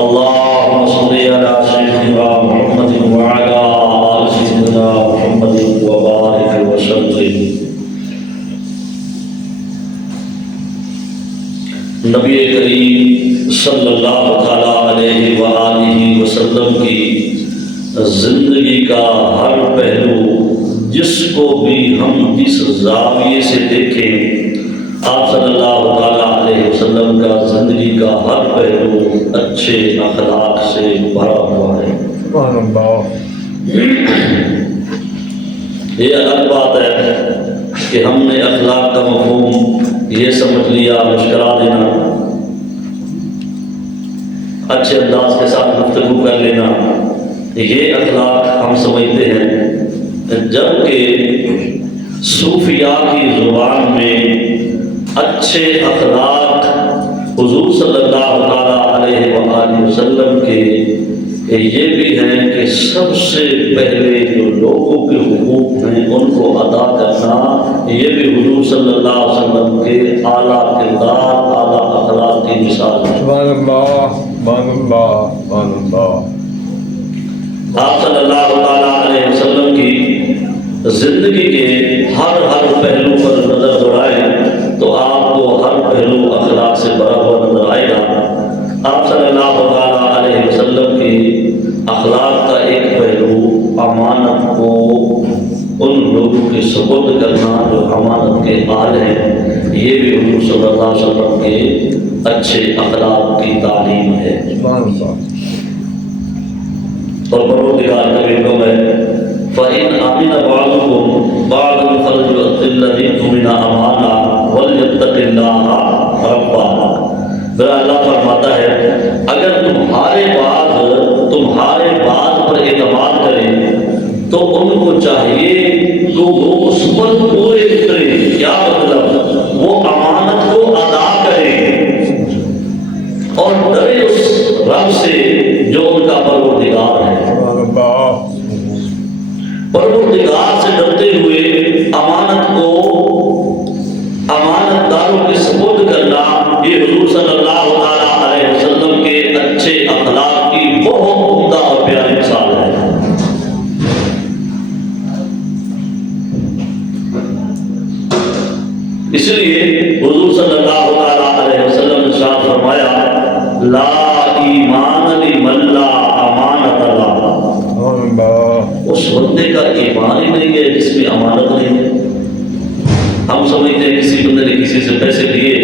اللهم صل على سيدنا محمد وعلى آل سيدنا محمد وبارك وسلم۔ نبی کریم صلی اللہ تعالیٰ علیہ وآلہ وسلم کی زندگی کا ہر پہلو جس کو بھی ہم اس زاویے سے دیکھیں، آپ صلی اللہ تعالیٰ علیہ وسلم کا زندگی کا ہر پہلو اچھے اخلاق سے بھرا ہوا ہے۔ سبحان اللہ۔ یہ الگ بات ہے کہ ہم نے اخلاق کا مفہوم یہ سمجھ لیا مشکرا دینا، اچھے انداز کے ساتھ گفتگو کر لینا، یہ اخلاق ہم سمجھتے ہیں، جبکہ صوفیاء کی زبان میں اچھے اخلاق حضور صلی اللہ علیہ وآلہ وسلم کے یہ بھی ہیں کہ سب سے پہلے جو لوگوں کے حقوق ہیں ان کو ادا کرنا، یہ بھی حضور صلی اللہ علیہ وسلم کے اعلیٰ کردار، اعلیٰ اخلاق کی مثال ہے۔ سبحان اللہ، سبحان اللہ، سبحان اللہ۔ آپ صلی اللہ علیہ وسلم کی زندگی کے ہر پہلو پر نظر دوڑائیں تو آپ کو ہر پہلو اخلاق سے بھرا ہوا نظر آئے گا۔ آپ صلی اللہ علیہ وسلم کی اخلاق کا ایک پہلو امانت کو ان لوگوں کے سپرد کرنا جو امانت کے اہل ہیں، یہ بھی حضور صلی اللہ علیہ وسلم کے اچھے اخلاق کی تعلیم ہے۔ سبحان اللہ۔ اور پروردگار کا حکم ہے فَإِنْ آمِنَ بَعْضُكُمْ بَعْضًا فَلْيُؤَدِّ الَّذِي اؤْتُمِنَ أَمَانَةً وَلْيَتَّقِ اللَّهَ رَبَّهُ۔ پھر اللہ فرماتا ہے اگر تمہارے بات پر اعتماد کریں تو ان کو چاہیے کہ وہ اس پر پورے اتریں۔ کیا مطلب؟ وہ امانت کو ادا کریں اور ڈرے اس رب سے جو ان کا پروردگار ہے۔ پروردگار سے ڈرتے ہوئے امانت کو امانت داروں کے سپرد کرنا، یہ حضور صلی اللہ علیہ وسلم کے اچھے اخلاق کی بہت عمدہ اور پیاری مثال ہے۔ اس لیے حضور صلی اللہ علیہ وسلم نے ارشاد فرمایا لا ایمان لمن لا امانت له۔ اس بندے کا ایمان ہی نہیں ہے جس میں امانت نہیں ہے۔ ہم سمجھتے ہیں کسی بندے نے کسی سے پیسے لیے،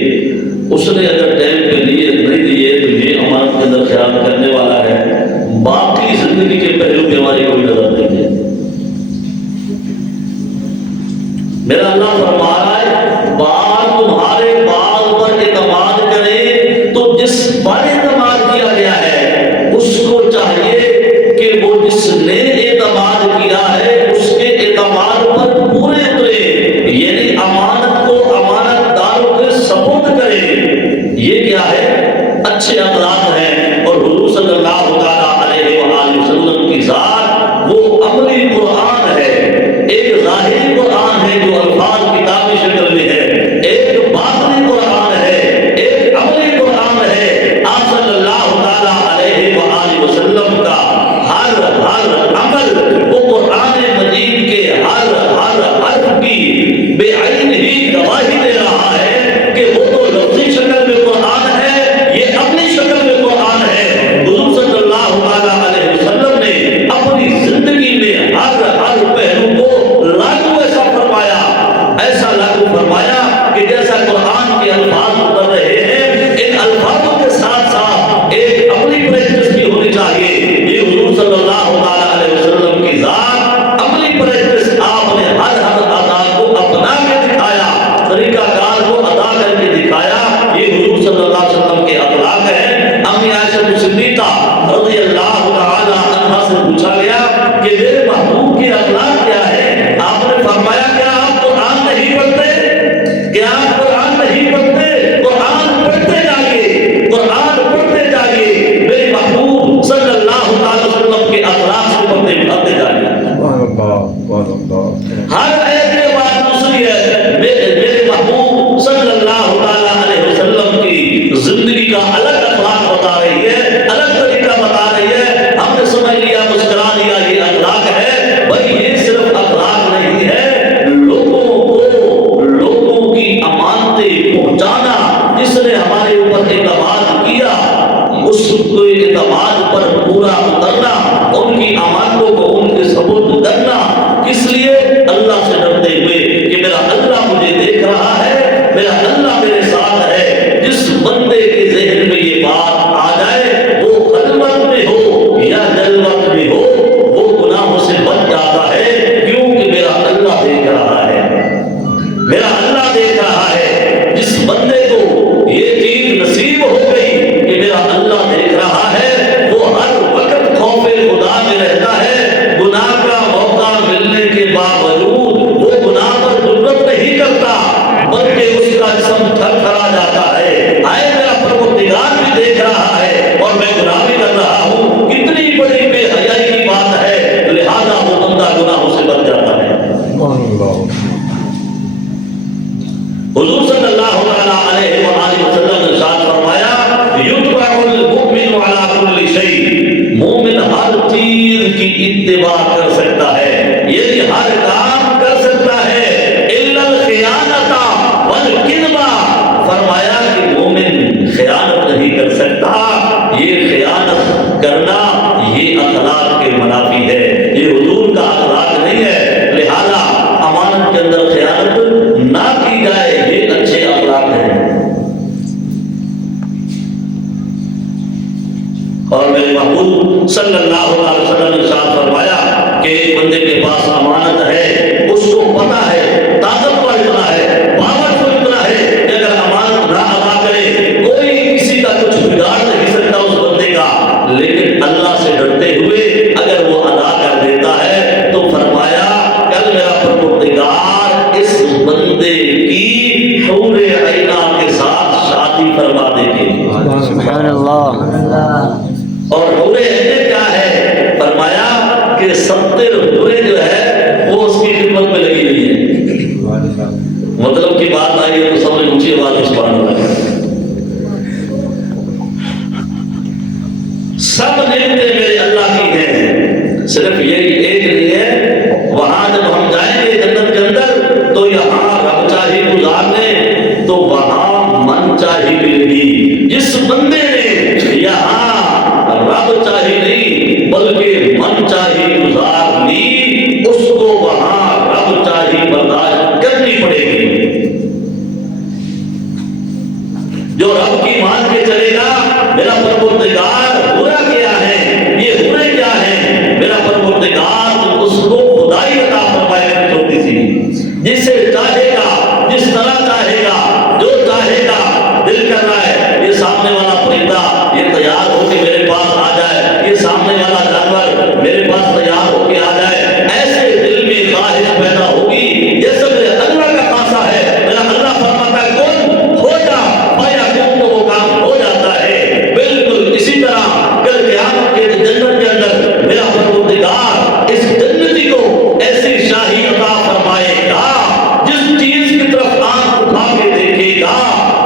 اس نے اگر ٹائم پہ لیے نہیں لیے تو یہ امانت کے اندر خیال کرنے والا ہے، باقی زندگی کے پہلو میں ہماری کوئی نظر نہیں ہے۔ میرا اللہ فرما رہا ہے بعض تمہارے بعض پر اعتماد کرے تو جس پر اعتماد کیا گیا ہے اس کو چاہیے کہ وہ جس نے اعتماد کیا ہے اس کے اعتماد پر پورے اترے، یعنی امانت کو امانت داروں کے سپرد کرے۔ یہ کیا ہے؟ اچھے اخلاق ہیں۔ اور حضور صلی اللہ علیہ وآلہ وسلم کی ذات وہ عملی قرآن ہے، ایک ظاہری قرآن ہے جو الفاظ کتاب اس کے اعتماد پر پورا اترنا، ان کی امانتوں کو ان کے سپرد کرنا، کس لیے؟ اللہ سے ڈرتے ہوئے کہ میرا اللہ مجھے دیکھ رہا ہے، میرا اللہ میرے ساتھ ہے۔ جس بندے کے ذہن میں یہ بات آ جائے، وہ خلوت میں ہو یا جلوت میں ہو، وہ گناہوں سے بچ جاتا ہے، کیونکہ میرا اللہ دیکھ رہا ہے، میرا اللہ دیکھ رہا ہے۔ جس بندے کو یہ چیز نصیب ہو گئی کہ میرا اللہ دیکھ رہا ہے، وہ ہر وقت خوف خدا میں رہتا ہے، گناہ کا موقع ملنے کے باوجود وہ گناہ پر جرأت نہیں کرتا، بلکہ اس کا جسم تھر تھرا جاتا ہے، آئے میرا پروردگار بھی دیکھ رہا ہے اور میں گناہ بھی کر رہا ہوں، کتنی بڑی بے حیائی کی بات ہے، لہذا وہ بندہ گناہوں سے بچ جاتا ہے۔ حضور صلی اللہ علیہ وآلہ وسلم نے ارشاد فرمایا، یتبع المؤمن علی کل شیء، مومن ہر چیز کی اتباع کر سکتا ہے، یعنی ہر کام کر سکتا ہے، الا الخیانۃ والکذب، فرمایا کہ مومن خیانت نہیں کر سکتا، یہ خیانت کرنا یہ اخلاق کے منافی ہے، یہ حضور کا اخلاق نہیں ہے، لہذا امانت کے اندر خیانت نہ کی جائے، یہ اچھے اخلاق ہیں۔ اور میرے محبوب صلی اللہ علیہ وسلم نے ارشاد فرمایا کہ ایک بندے کے پاس امانت ہے، اس کو پتہ ہے، طاقتور اتنا ہے، پاورفل اتنا ہے کہ اگر امانت نہ ادا کرے کوئی کسی کا کچھ بگاڑ نہیں سکتا اس بندے کا، لیکن اللہ سے ڈرتے ہوئے اگر وہ ادا کر دیتا ہے تو فرمایا کل میرا پروردگار اس بندے کی حور عینہ کے ساتھ شادی فرما دے گی۔ سبحان اللہ۔ اور حور عینہ کیا ہے؟ فرمایا کہ 70 حوریں جو ہے وہ اس کی خدمت میں لگی ہوئی ہے۔ مطلب کی بات آئی ہے تو سب نے اونچی آواز میں سبحان اللہ۔ سب نعمتیں میرے اللہ کی ہیں، صرف یہی ایک نہیں ہے، وہاں جب ہم جائیں گے جنت کے اندر تو یہاں رب چاہی گزارنے تو وہاں من چاہی ملے گی۔ جس بندے نے یہاں رب چاہی نہیں بلکہ من چاہی گزار لی، اس کو وہاں رب چاہی برداشت کرنی پڑے گی۔ جو رب کی مان کے چلے گا، میرا پروردگار برا کیا ہے، یہ برے کیا ہے، میرا پروردگار اس کو خدائی عطا فرمائے گا چھوٹی سی، جسے چاہے گا، جس طرح چاہے گا، جو چاہے گا، دل کر رہا ہے یہ سامنے والا پرندہ یہ تیار ہو کے میرے پاس آ جائے، یہ سامنے والا جانور میرے پاس تیار ہو کے آ جائے، ایسے دل میں خواہش پیدا ہوگی، یہ سب میرے اللہ کا خاصہ ہے، میرا اللہ فرماتا ہے کون ہو جا، تو وہ کام ہو جاتا ہے۔ بالکل اسی طرح کل قیامت کے جنت کے اندر میرا پروردگار اس جنتی کو ایسی شاہی عطا فرمائے گا، جس چیز کی طرف آنکھ اٹھا کے دیکھے گا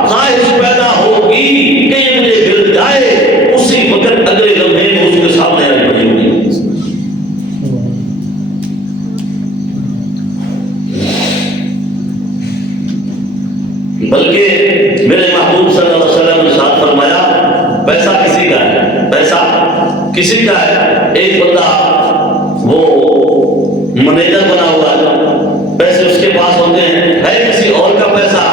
خواہش پیدا ہوگی کہ یہ مجھے مل جائے، اسی وقت اگلے لمحے میں اس کے سامنے آ پڑی ہوگی۔ بلکہ میرے محبوب صلی اللہ علیہ وسلم نے ارشاد فرمایا پیسہ کسی کا ہے، پیسہ کسی کا ہے۔ ایک بندہ وہ مینیجر بنا ہوا ہے، پیسے اس کے پاس ہوتے ہیں، ہے کسی اور کا پیسہ،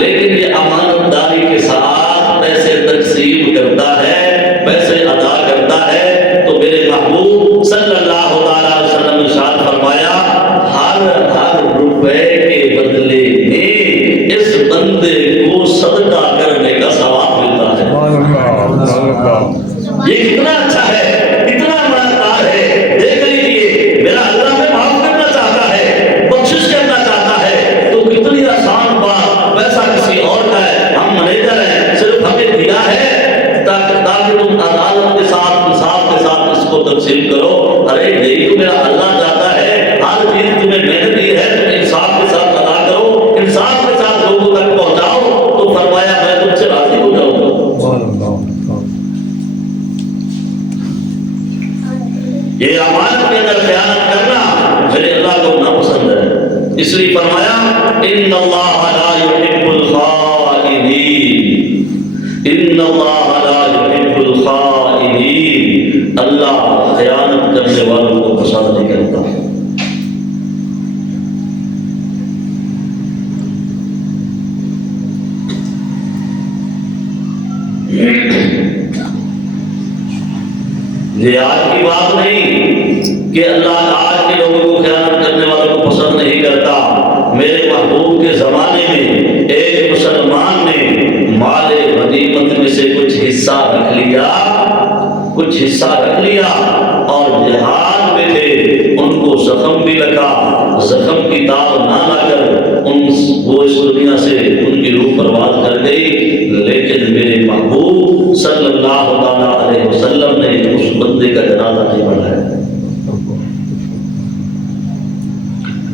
لیکن یہ امانت داری کے ساتھ پیسے تقسیم کرتا ہے، پیسے ادا کرتا ہے، تو میرے محبوب صلی اللہ علیہ وسلم نے ارشاد فرمایا ہر روپے کے بدلے میں اس بندے کو صدقہ کرنے کا ثواب ملتا ہے۔ یہ کتنا اچھا ہے، کتنا مددگار ہے، دیکھ لیجیے میرا اللہ میں معاف کرنا چاہتا ہے، بخشش کرنا چاہتا ہے، تو کتنی آسان بات، پیسہ کسی اور کا ہے، ہم مینیجر ہیں، صرف ہمیں دیا ہے تاکہ تم عدالت کے ساتھ انصاف کے ساتھ اس کو تقسیم کرو۔ ارے یہی تو میرا اللہ چاہتا ہے، ہر چیز تمہیں محنت دی ہے، تم انصاف کے ساتھ ادا کرو، انصاف کے ساتھ لوگوں تک پہنچاؤ، تو فرمایا میں تم سے راضی ہو جاؤں گا۔ یہ امانت کے اندر خیانت کرنا میرے اللہ کو ناپسند ہے، اس لیے فرمایا ان اللہ لا يحب الخائنین، ان اللہ لا يحب الخائنین۔ خیانت کرنے والوں کو پسند نہیں کرتا۔ یہ آج کی بات نہیں کہ اللہ آج کے لوگوں کو خیانت کرنے والوں کو پسند نہیں کرتا۔ میرے محبوب کے زمانے میں ایک مسلمان نے مال غنیمت میں سے کچھ حصہ رکھ لیا اور جہاد میں تھے، ان کو زخم بھی لگا، زخم کی داغ نہ لا کر وہ اس دنیا سے ان کی روح برباد کر گئی، لیکن میرے محبوب صلی اللہ علیہ وسلم نے اس بندے کا جنازہ نہیں پڑھایا۔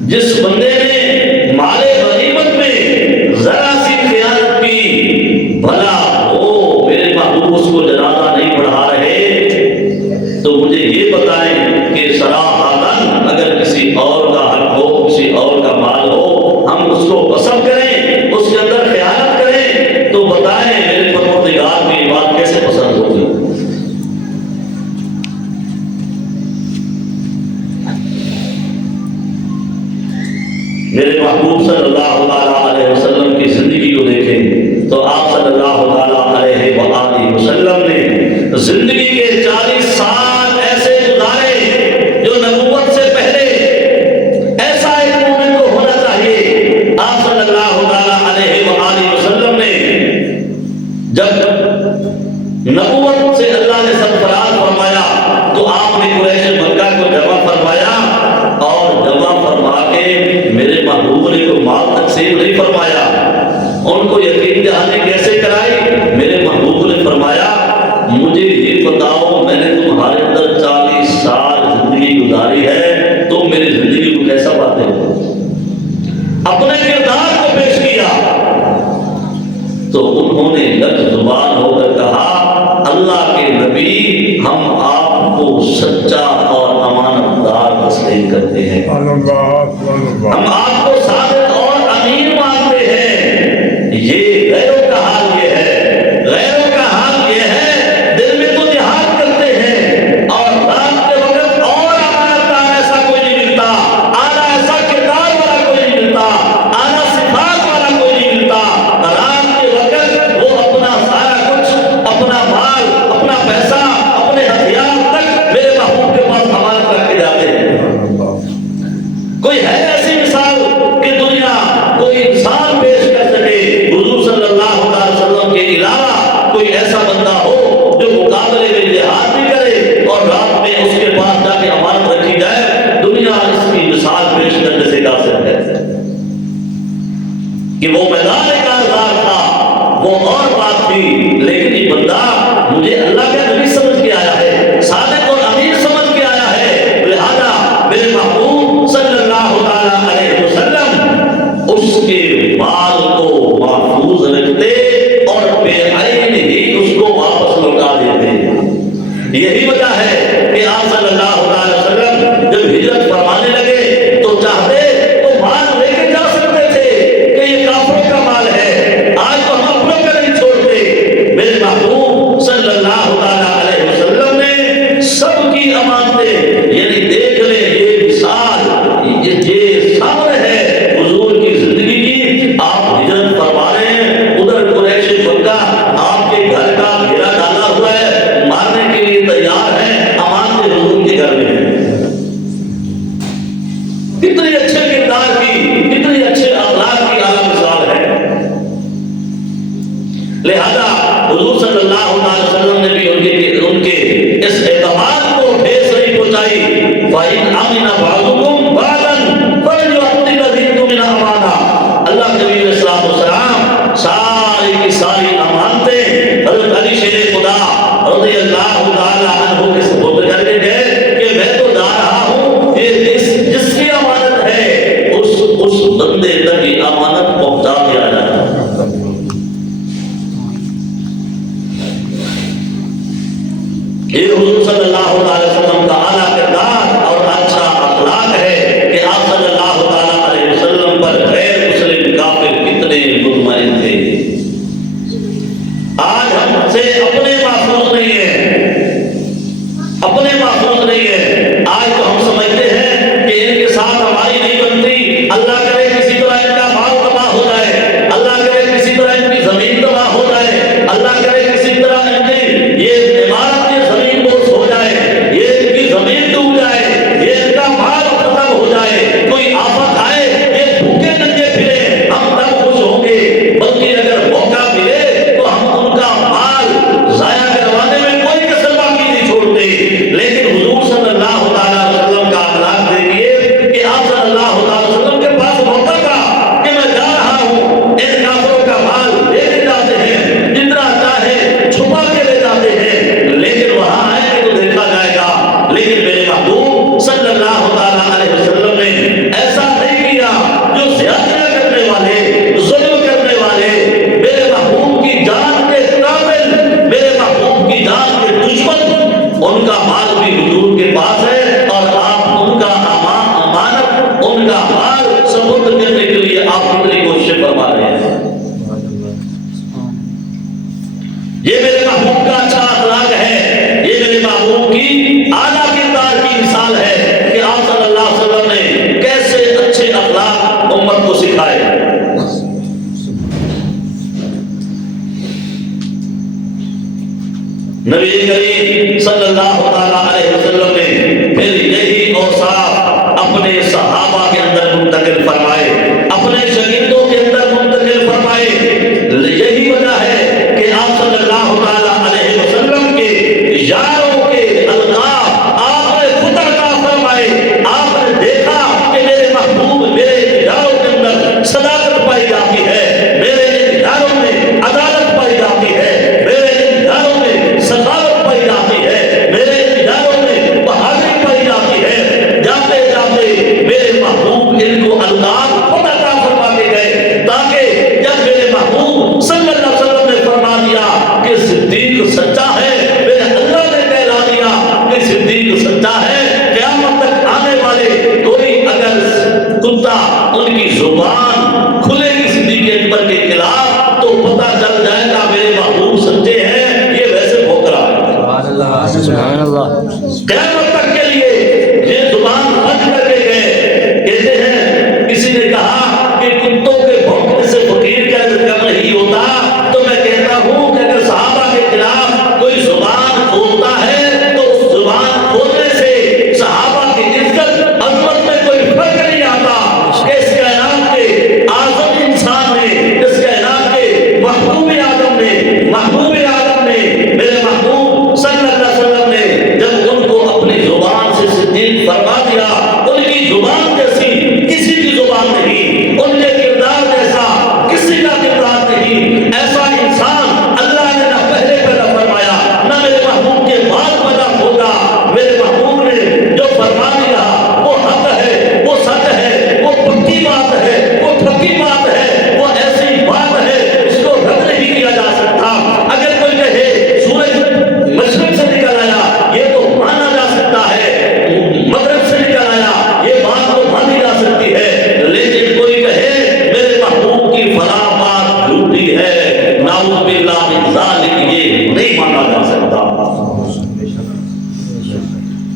جس بندے نے مال غنیمت میں ذرا سی خیانت کی، بھلا وہ میرے محبوب اس کو جنازہ نہیں پڑھا رہے، تو مجھے یہ بتائیں کہ صراحتاً اگر کسی اور کا حق ہو، کسی اور کا مال ہو، ہم اس کو پسند کریں، اس کے اندر خیانت کریں، تو بتائیں میرے پروردگار کی بات کیسے پسند ہوگی؟ میرے محبوب صلی اللہ علیہ وسلم کی زندگی کو دیکھیں تو آپ صلی اللہ علیہ وآلہ وسلم نے زندگی کے 40 سال ایسے گزارے جو نبوت سے پہلے ایسا ایک مومن کو ہونا چاہیے۔ آپ صلی اللہ علیہ وآلہ وسلم نے جب نبوت سے اللہ نے سرفراز فرمایا تو آپ نے قریش مکہ کو جمع فرمایا، اور جمع فرما کے میرے محبوب نے کو مال تقسیم نہیں فرمایا، ان کو یقین دہانی کیسے کرائی؟ میرے محبوب نے فرمایا مجھے یہ بتاؤ، میں نے تمہارے اندر 40 سال زندگی گزاری ہے، تم میری زندگی کو کیسا پاتے ہو؟ اپنے کردار کو پیش کیا تو انہوں نے لگ زبان ہو کر کہا اللہ کے نبی، ہم آپ کو سچا اور امانت دار تسلیم کرتے ہیں، ہم آپ کو صادق اور امین مانتے ہیں۔ یہ غیروں کا حال یہ ہے، غیروں کا حال یہ ہے، دل میں تو جہاد کرتے ہیں اور رات کے وقت اور امانت دار ایسا کوئی نہیں ملتا، اعلیٰ ایسا کردار والا کوئی نہیں ملتا، اعلیٰ صفات والا کوئی نہیں ملتا۔ رات کے وقت وہ اپنا سارا کچھ، اپنا مال، اپنا پیسہ، اپنے ہتھیار تک میرے محبوب کے پاس امانت رکھ کے جاتے ہیں۔ کوئی ہے ایسی مثال کہ دنیا کوئی انسان پیش کر سکے حضور صلی اللہ علیہ وسلم کے علاوہ کوئی ایسا بندہ ہو جو مقابلے میں جہاد بھی کرے اور رات میں اس کے پاس جا کے امانت رکھی جائے؟ دنیا اس کی مثال پیش کرنے سے قاصر ہے کہ وہ میدان کارزار تھا، وہ اور بات تھی، لیکن یہ بندہ مجھے اللہ کا نبی سمجھ کے آیا ہے، صادق اور امین سمجھ کے آیا ہے، لہذا میرے محبوب صلی اللہ علیہ وسلم اس کے مال کو محفوظ رکھتے اور بے عین ہی اس کو واپس لوٹا دیتے۔ یہی وجہ ہے کہ آپ صلی اللہ علیہ وسلم جب ہجرت فرمانے لگے تو چاہتے تو مال لے کے جا سکتے تھے کہ یہ کافروں کا مال ہے، آج تو ہم اپنوں کا نہیں چھوڑتے۔ میرے محبوب صلی اللہ علیہ وسلم نے سب کی امانتیں، یعنی دیکھ لیں یہ مثال، یہ سامنے ہے حضور کی زندگی کی۔ آپ ہجرت فرما رہے ہیں، ادھر قریش مکہ آپ کے گھر کا گھیرا ڈالا ہوا ہے، مارنے کے لیے تیار ہے، امانتیں حضور کے گھر میں ہیں۔ کتنے اچھے کردار کی، کتنے اچھے اخلاق کی اعلیٰ مثال ہے۔ لہذا حضور صلی اللہ علیہ وسلم نے بھی ان کے اس اعتماد کو ٹھیس نہیں پہنچائی۔ وَإِنْ أَمِنَ بَعْضُكُمْ بَعْضًا فَلْيُؤَدِّ الَّذِي اؤْتُمِنَ أَمَانَةً۔ اللہ کے نبی علیہ السلام ساری کی ساری امانتیں حضرت علی شیر خدا رضی اللہ تعالی عنہ کے سپرد کر کے گئے کہ میں تو جا رہا ہوں، یہ جس کی امانت ہے اس بندے تک یہ امانت پہنچا دیا جائے۔ یہ حضور صلی اللہ علیہ وسلم کا اعلیٰ کردار اور اچھا اخلاق ہے کہ آپ صلی اللہ علیہ وسلم پر غیر مسلم کافر کتنے مطمئن تھے۔ آج ہم سے اپنے محفوظ نہیں ہیں، اپنے محفوظ نہیں صلی اللہ علیہ وسلم نے پھر یہی اوصاف اپنے صحابہ کے اندر منتقل فرمائے، اپنے شاگردوں کے اندر منتقل فرمائے۔ یہی وجہ ہے کہ آپ صلی اللہ علیہ وسلم کے یاروں کے القاب آپ نے خود عطا فرمائے۔ آپ نے دیکھا کہ میرے محبوب میرے یاروں کے اندر صداقت پائی جاتی ہے، میرے یاروں میں عدالت پائی جاتی ہے، میرے یاروں میں سخاوت پائی جاتی ہے، میرے یاروں میں بہادری پائی جاتی ہے۔ جاتے جاتے میرے محبوب ان کو القاب خود عطا فرماتے گئے، تاکہ جب میرے محبوب صلی اللہ علیہ وسلم نے فرما دیا کہ صدیق سچا ہے، میرے اللہ نے کہلا دیا کہ صدیق سچا ہے، قیامت تک آنے والے کوئی اگر کتا ان کی زبان کھلے گی صدیق اکبر کے خلاف تو پتہ چل جائے گا میرے محبوب سچے ہیں، یہ ویسے بھوکرا ہے۔ سبحان اللہ۔ قیامت تک کے لیے یہ زبان بند کر کے گئے۔ کہتے ہیں کسی نے کہا کہ کتوں کے بھونکنے سے فقیر کا کم نہیں ہوتا، تو میں کہتا ہوں کہ اگر صحابہ کے خلاف کوئی زبان کھولتا ہے تو اس زبان کھولنے سے صحابہ کی عزت عظمت میں کوئی فرق نہیں آتا۔ کہ اس کائنات کے اعظم انسان نے، اس کائنات کے محبوب آدم نے میرے محبوب صلی اللہ علیہ وسلم نے جب ان کو اپنی زبان سے صدیق فرما دیا، ان کی زبان جیسی کسی کی زبان نہیں، ان کے کردار جیسا کسی کا کردار نہیں۔ ایسا انسان اللہ نے نہ پہلے پیدا فرمایا نہ میرے محبوب کے بعد پیدا ہوگا۔ میرے محبوب نے جو فرما دیا وہ حق ہے، وہ سچ ہے، وہ پکی بات ہے، وہ پکی بات ہے، وہ ایسی بات ہے اس کو رد نہیں کیا جا سکتا۔ اگر کوئی کہے سورج مشرق سے نکل آیا یہ تو مانا جا سکتا ہے، مغرب سے نکل آیا یہ بات تو مانی جا سکتی ہے، لیکن کوئی کہے میرے محبوب کی فلاں بات جھوٹی ہے، نعوذ باللہ من ذالک، یہ نہیں مانا جا سکتا۔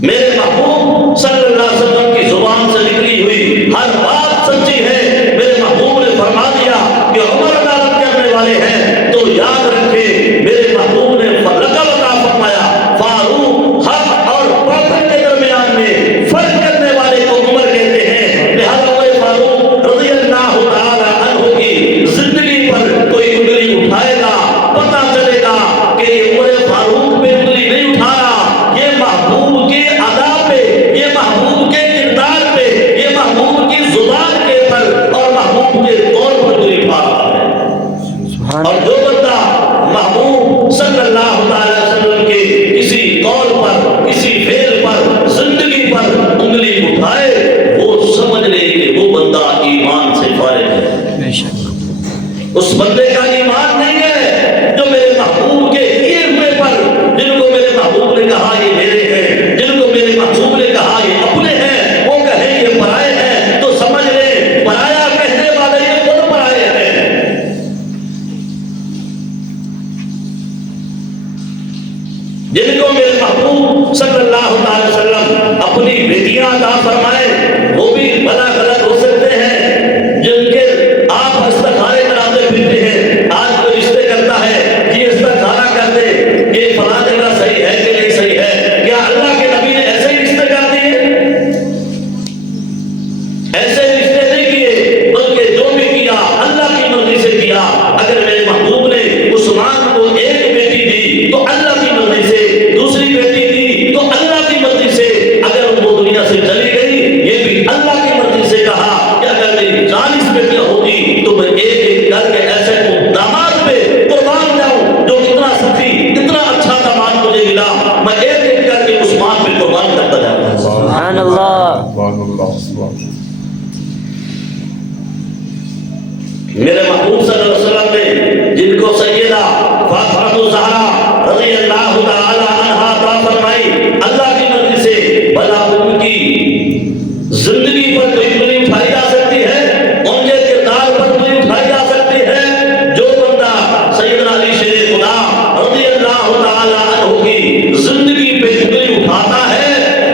میرے محبوب صلی اللہ علیہ وسلم کی زبان سے نکلی ہوئی ہر بات سچی ہے۔ میرے محبوب نے فرما دیا کہ عمر عدالت کرنے والے ہیں تو یاد رکھے میرے محبوب نے لقب عطا فرمایا، فاروق حق اور باطل کے درمیان میں فرق کرنے والے کو عمر کہتے ہیں۔ لہذا عمر فاروق رضی اللہ تعالی عنہ کی زندگی پر کوئی انگلی اٹھائے گا پتہ چلے گا کہ یہ عمر فاروق پہ انگلی نہیں اٹھا رہا، یہ محبوب کے ادا پہ، یہ محبوب کے کردار پہ، یہ محبوب کی زبان کے پر اور محبوب کے طور پر انگلی اٹھا رہا ہے۔ اور جو بندہ محبوب صلی اللہ علیہ وسلم کے کسی قول پر، کسی فعل پر، زندگی پر انگلی اٹھائے وہ سمجھ لے کہ وہ بندہ ایمان سے فارغ ہے۔ اس بندے کا ایمان نہیں ہے جو میرے محبوب کے کیے ہوئے پر، جن کو میرے محبوب نے کہا یہ میرے ہیں، جن کو میرے محبوب نے کہا یہ اپنے ہیں، وہ کہیں یہ پرائے ہیں تو سمجھ لیں پرایا کہنے والے یہ خود پرائے ہیں۔ جن کو میرے محبوب صلی اللہ علیہ وسلم اپنی بیٹیاں عطا فرمائے وہ بھی بلا غلط ہو سکتے ہیں، جن کے آپ استخارے کراتے پھرتے ہیں۔ آج کوئی رشتے کرتا ہے یہ استخارہ کر دے کہ فلاں جگہ صحیح ہے کہ نہیں صحیح ہے، کیا اللہ کے نبی نے ایسے ہی رشتے کر دیے؟ ایسے رشتے نہیں کیے، بلکہ جو بھی کیا اللہ کی مرضی سے کیا۔ اگر میرے محبوب نے عثمان کو ایک بیٹی دی تو اللہ کی مرضی سے، دوسری بیٹی دی تو اللہ کی مرضی سے، اگر وہ دنیا سے چلی گئی یہ بھی اللہ کی مرضی سے کہا کہ اگر میری 40 بیٹیاں ہوتی تو میں ایک ایک کر کے ایسے داماد پہ قربان جاؤں جو اتنا سخی اتنا اچھا داماد مجھے ملا، میں ایک ایک کر کے عثمان پہ قربان کرتا جاتا۔ سبحان اللہ۔ سبحان اللہ، سبحان اللہ۔ میرے محبوب صلی اللہ علیہ وسلم نے جن کو سیدہ فاطمہ الزہرا رضی اللہ تعالی عنہا عطا فرمائی اللہ کی مرضی سے، بھلا ان کی زندگی پر کوئی انگلی اٹھائی جا سکتی ہے؟ ان کے کردار پر انگلی اٹھائی جا سکتی ہے؟ جو بندہ سیدنا علی شیر خدا رضی اللہ تعالی عنہ کی زندگی پہ انگلی اٹھاتا ہے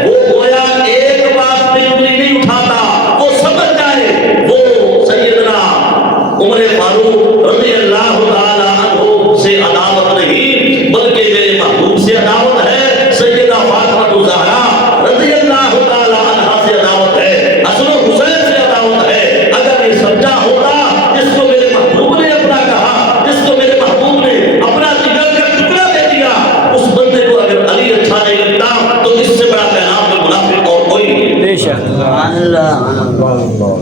وہ گویا ایک بات پہ انگلی نہیں اٹھاتا، وہ سمجھ جائے وہ سیدنا عمر فاروق رضی اللہ تعالی عنہ سے عداوت نہیں بلکہ میرے محبوب سے عداوت سبحان اللہ سبحان اللہ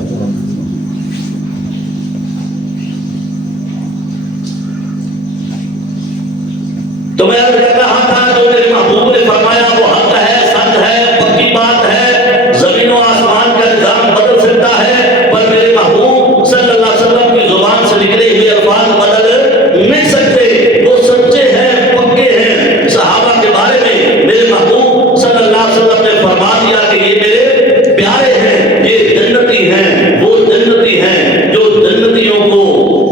تو میں عرض کر رہا تھا جو میرے محبوب نے فرمایا وہ حق ہے، سچ ہے، پکی بات ہے، زمین و آسمان کا نظام بدل سکتا ہے، پر میرے محبوب صلی اللہ علیہ وسلم کی زبان سے نکلے ہوئے الفاظ بدل نہیں سکتے، وہ سچے ہیں، پکے ہیں۔ صحابہ کے بارے میں میرے محبوب صلی اللہ علیہ وسلم نے فرما دیا کہ یہ میرے پیارے ہیں، یہ جنتی ہیں، وہ جنتی ہیں جو جنتیوں کو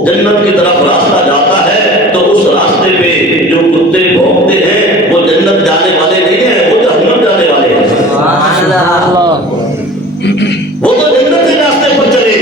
جنت کی طرف راستہ جاتا ہے تو اس راستے پہ جو کتے بھونکتے ہیں وہ جنت جانے والے نہیں ہیں، وہ جہنم جانے والے ہیں۔ سبحان اللہ وہ تو جنت کے راستے پر چلے۔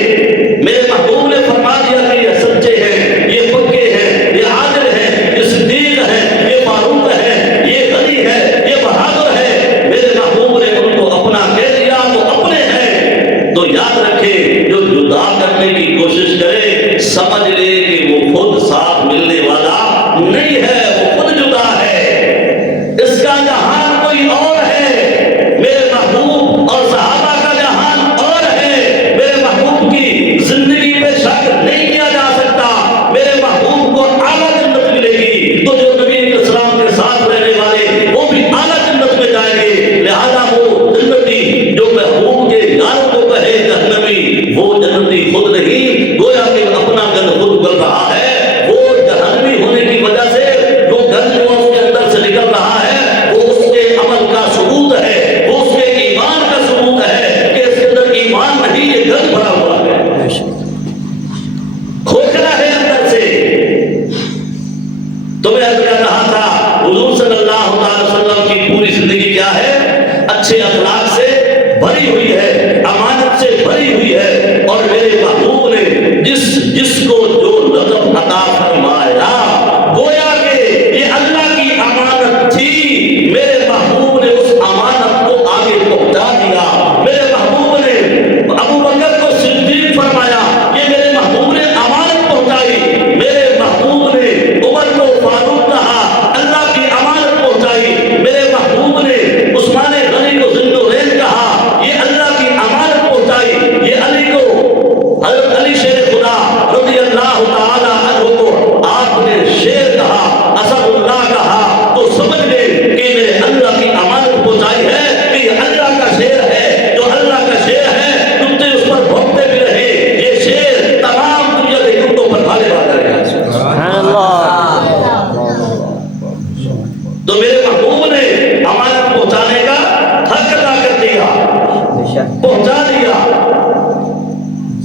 میرے محبوب نے فرما دیا کہ یہ سچے ہیں، یہ پکے ہیں، یہ عادل ہیں، یہ صدیق ہیں، یہ فاروق ہیں، یہ غنی ہے، یہ بہادر ہے۔ میرے محبوب نے ان کو اپنا کہہ دیا تو اپنے ہیں۔ تو یاد رکھے جو جدا کرنے کی کوشش کرے سمجھ لے کہ وہ خود ساتھ ملنے والا نہیں ہے، وہ خود جدا ہے۔ اس کا جہان کوئی اور ہے، میرے محبوب اور صحابہ کا جہان اور ہے۔ میرے محبوب کی زندگی پہ شک نہیں کیا جا سکتا۔ میرے محبوب کو اعلیٰ جنت ملے گی، تو جو نبی علیہ السلام کے ساتھ رہنے والے وہ بھی اعلیٰ جنت میں جائیں گے۔ لہذا وہ جنتی جو محبوب کے یاروں کو کہے جہنمی، وہ جنتی خود نہیں، گویا کہ اپنا گند خود گل رہا ہے۔ وہ جہنمی ہونے کی وجہ سے جو گند جو اس کے اندر سے نکل رہا ہے وہ اس کے عمل کا ثبوت ہے، وہ اس کے ایمان کا ثبوت ہے کہ اس کے اندر ایمان نہیں، یہ گند بھرا ہوا ہے، کھوکھلا ہے اندر سے۔ تو میں عرض کر رہا تھا حضور صلی اللہ علیہ وسلم کی پوری زندگی کیا ہے؟ اچھے اخلاق سے بھری ہوئی ہے، امانت سے بھری ہوئی ہے، اور میرے محبوب نے جس کو جو لطف عطا فرمایا گویا کہ یہ اللہ کی امانت تھی، میرے محبوب نے اس امانت کو آگے پہنچا دیا۔ میرے محبوب نے ابو بکر کو صدیق فرمایا، یہ میرے محبوب نے امانت پہنچائی۔ میرے محبوب نے عمر کو فاروق کہا، اللہ کی امانت پہنچائی۔ میرے محبوب نے عثمان غنی کو ذی النورین کہا، یہ اللہ کی امانت پہنچائی۔ یہ علی کو، حضرت علی شیر خدا رضی اللہ تعالی عنہ کو آپ نے شیر کہا، اسد اللہ کہا، تو سمجھ گئے کہ میرے اللہ کی امانت پہنچائی ہے، کہ یہ اللہ کا شیر ہے۔ جو اللہ کا شیر ہے کتے اس پر بھونکتے بھی رہے، یہ شیر تمام دنیا کے کتوں پر بھالے بھاگ رہے ہیں۔ سبحان اللہ تو میرے محبوب نے امانت پہنچانے کا حق ادا کر دیا، پہنچا دیا۔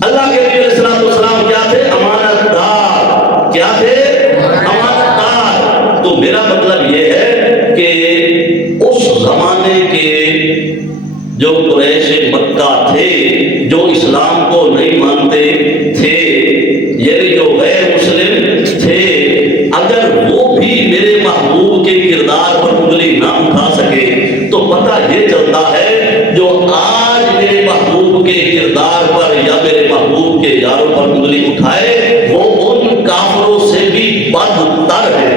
اللہ کے نبی علیہ الصلوۃ والسلام کیا تھے؟ امانت دار۔ کیا تھے؟ امانت دار۔ تو میرا مطلب یہ ہے کہ اس زمانے کے جو قریش مکہ تھے، جو اسلام کو نہیں مانتے تھے، یعنی جو غیر مسلم تھے، اگر وہ بھی میرے محبوب کے کردار پر انگلی نہ اٹھا سکے تو پتہ یہ چلتا ہے جو آج میرے محبوب کے کردار پر یا میرے محبوب کے یاروں پر انگلی اٹھائے وہ ان کافروں سے بھی بدتر ہے۔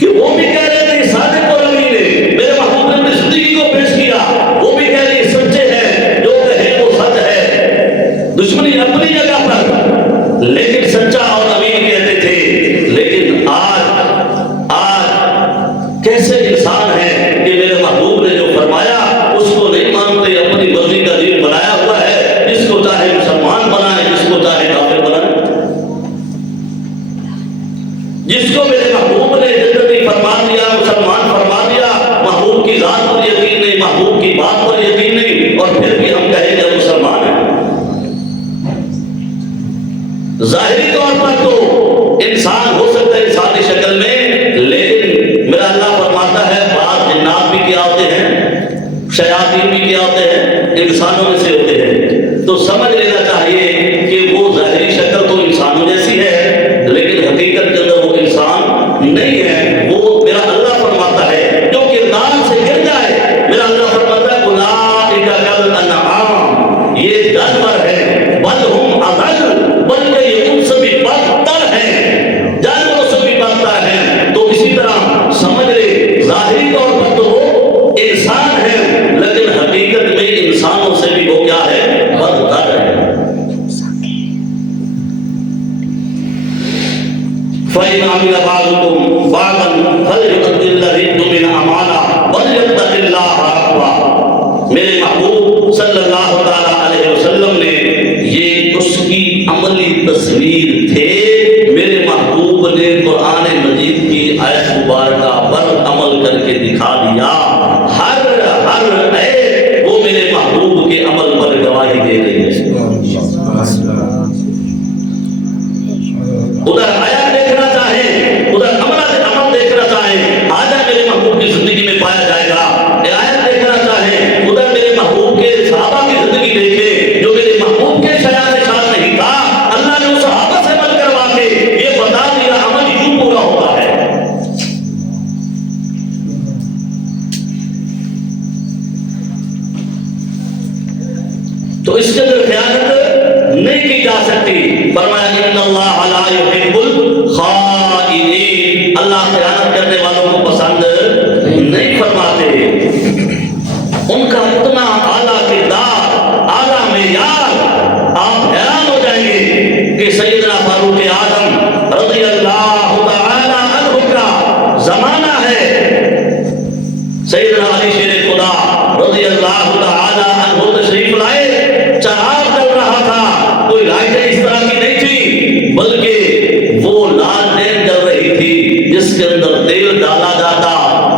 کہ وہ بھی کہہ رہے تھے صادق اور امین ہے، میرے محبوب نے اپنی زندگی کو پیش کیا، وہ بھی کہہ رہے سچے ہیں، جو کہے وہ سچ ہے۔ دشمنی اپنی جگہ پر، لیکن سچا اور امین کہتے تھے۔ لیکن آج کیسے انسان ہے کہ میرے محبوب نے جو فرمایا اس کو نہیں مانتے، اپنی مرضی کا دین بنایا ہوا ہے، جس کو چاہے مسلمان بنائے، جس کو چاہے کافر بنائے۔ جس کو میرے محبوب نے جنتی فرما دیا، مسلمان فرما دیا، محبوب کی ذات پر یقین نہیں، محبوب کی بات پر یقین نہیں، اور پھر بھی ہم کہیں گے مسلمان ہیں۔ ظاہری طور پر تو انسان ہو سکتا ہے انسانی شکل میں، لیکن میرا اللہ فرماتا ہے بعض جنات بھی کیا ہوتے ہیں، شیاطین بھی کیا ہوتے ہیں، انسانوں میں سے ہوتے ہیں۔ تو سمجھ لینا چاہیے کہ وہ ظاہری شکل تو انسانوں جیسی ہے، لیکن حقیقت کے اندر وہ انسان نہیں ہے۔ وہ میرا اللہ فرماتا ہے جو کردار سے گر جائے، میرا اللہ فرماتا ہے اولئک کالانعام، یہ جانور ہے، بل ہم اضل، بلکہ یہ ان سے بھی بدتر ہیں، جانوروں سے بھی بدتر ہیں۔ تو اسی طرح سمجھ لے ظاہری طور پر تو وہ تصویر تھے، میرے محبوب نے قرآن مجید کی آیت مبارکہ پر عمل کر کے دکھا دیا۔ ہر عیب وہ میرے محبوب کے عمل پر گواہی دے رہی ہے۔ ادھر آیت دیکھنا چاہیں، ادھر عمل دیکھنا چاہیں، آجا میرے محبوب کی زندگی میں پایا جائے گا۔ آیت دیکھنا چاہیں، ادھر میرے محبوب کے صحابہ کی زندگی دیکھیں، جو میرے محبوب کے شایان شان نہیں تھا، اللہ نے اس صحابہ سے عمل کروا کے یہ بتا دیا عمل یوں پورا ہوتا ہے۔ تو اس کے اندر خیانت نہیں کی جا سکتی۔ فرمایا ان اللہ لا یحب الخائنین، اللہ خیانت کرنے والوں کو پسند نہیں فرماتے۔ ان کا اتنا اعلیٰ کردار، اعلیٰ معیار، آپ حیران ہو جائیں گے کہ سیدنا فاروق اعظم رضی اللہ تعالی عنہ کا زمانہ ہے۔ سیدنا علی شیر خدا رضی اللہ تعالی عنہ تشریف لائے، چراغ چل رہا تھا، کوئی لائٹیں اس طرح کی نہیں تھی، بلکہ وہ لالٹین چل رہی تھی جس کے اندر تیل ڈالا جاتا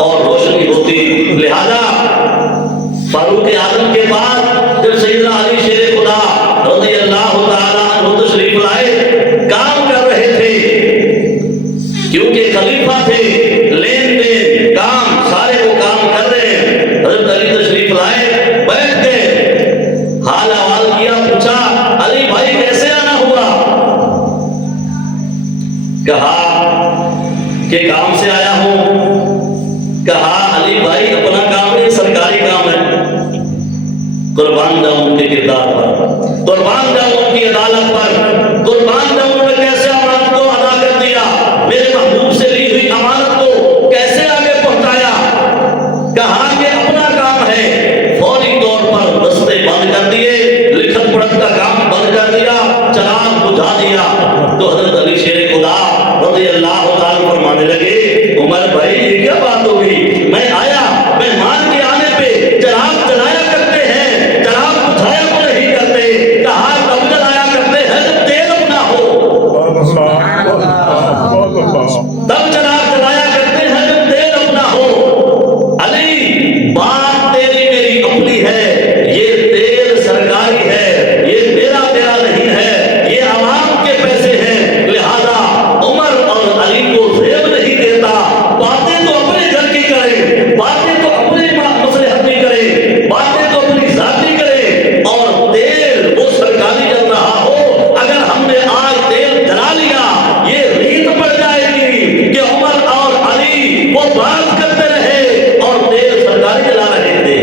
اور روشنی ہوتی۔ لہذا فاروق اعظم کے بعد جب سیدنا علی شیر خدا رضی اللہ تعالی عنہ تشریف لائے، کام کر رہے تھے، کیونکہ خلیفہ تھے، لین دین کام سارے وہ کام کر رہے ہیں۔ حضرت علی تشریف لائے، بیٹھ گئے، حال احوال کیا، پوچھا علی بھائی کیسے آنا ہوا؟ کہا کہ کام سے آیا ہوں۔ کہا علی بھائی اپنا کام ہے، سرکاری کام ہے۔ قربان جاؤں ان کے کردار پر، قربان جاؤں ان کی عدالت پر، قربان جاؤں انہوں نے کیسے امانت کو ادا کر دیا، میرے محبوب سے لی ہوئی امانت کو کیسے آگے پہنچایا۔ کہا کہ اپنا کام ہے، فوری طور پر رستے بند کر دیے، لکھت پڑھت کا کام بند کر دیا، چراغ بجھا دیا۔ تو حضرت علی شیر خدا رضی اللہ تعالیٰ فرمانے لگے عمر بھائی یہ کیا بات ہو گئی؟ میں آیا، مہمان کے آنے پہ چراغ جلایا کرتے ہیں، چراغ بجھایا تو نہیں کرتے۔ کہا کب جلایا کرتے ہیں جب تیل اپنا ہو، تب چراغ جلایا کرتے ہیں جب تیل اپنا ہو۔ علی بات تیری میری اپنی ہے، یہ تیل سرکاری ہے، یہ میرا تیرا نہیں ہے، یہ عوام کے پیسے ہیں۔ لہذا عمر اور علی کو زیب نہیں دیتا، باتیں تو اپنے گھر کی کریں، باتیں تو اپنے مصلحت کی کریں، باتیں تو اپنی ذاتی کریں، اور تیل وہ سرکاری جل رہا ہو، اگر ہم نے آج تیل جلا لیا یہ ریت پڑ جائے گی کہ عمر اور علی وہ بات کرتے رہے اور تیل سرکاری جلا رہے تھے۔